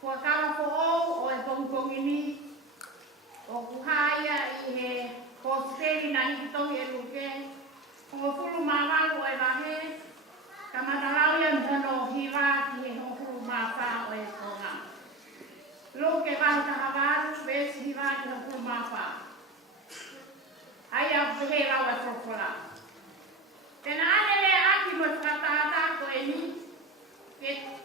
Kua kawa ko o e pongpongi ni o kuhaya I he kōsperi na hitohi e luke o fulu mawalu o e wahe ka matarau ia mhono hiwa ki he fulu mawha o e konga. Luke wahu tahawaru besi hiwa ki he fulu mawha. Ai a pehe rau e whokora. Tena anele aki mo whakatata ko e ni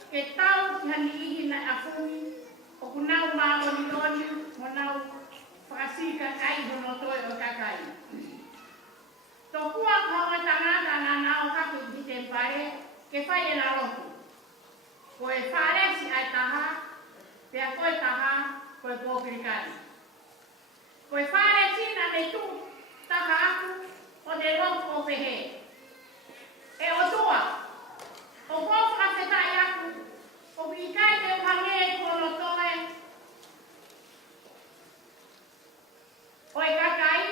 ke tau ki hani ihi na afumi o kunau maa o niloni mo nau whakasika kai hono toi o kakai. Tō kua kaua tangata ngā nao kaku ki te mpare ke whai e la rotu. Ko e wharesi ai taha, pia koe taha, koe pōpirikari. Ko e wharesi na ne tū taha aku o te rotu o pehe. E o tua, o kua whakasetai aku, o wikai te uhange kono toe, o e kakai,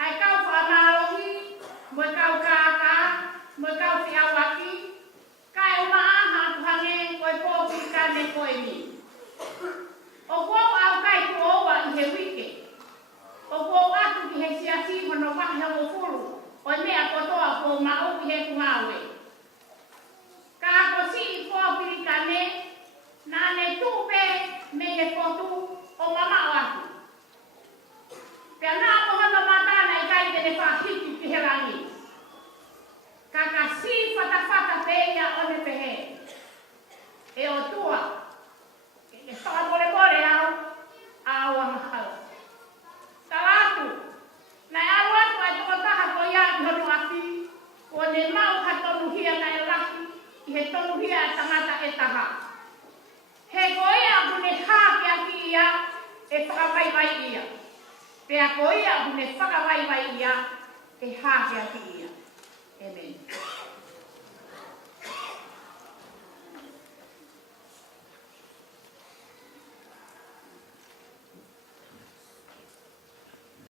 ai kau whanalohi, mo e kau kāka, mo e kau whiawaki, kai o maaha uhange koe pōpika ne koe ni. O kua au kai kuoa I he wike, o kua atu ki he siasi hono whahe o furu, o mea kotoa ko mau ki he kungawe. Ka ako si I pōpirika ne, nā ne tūpe me he potu o mama o atu. Pea nā mohono matana I kai te ne whahiki ki he rangi. Ka si whatawhata peia o ne pehe. E o tua, e whakapore au, au a mahau. Ka atu, nai aru atu ai toko taha ko ia ki hono api, o ne mau ka tonu hia na e laki, I he tonu hia e tangata e taha. He ko ia kune hāki aki ia, e whakawaiwai ia. Pea ko ia kune whakawaiwai ia, e hāki aki ia.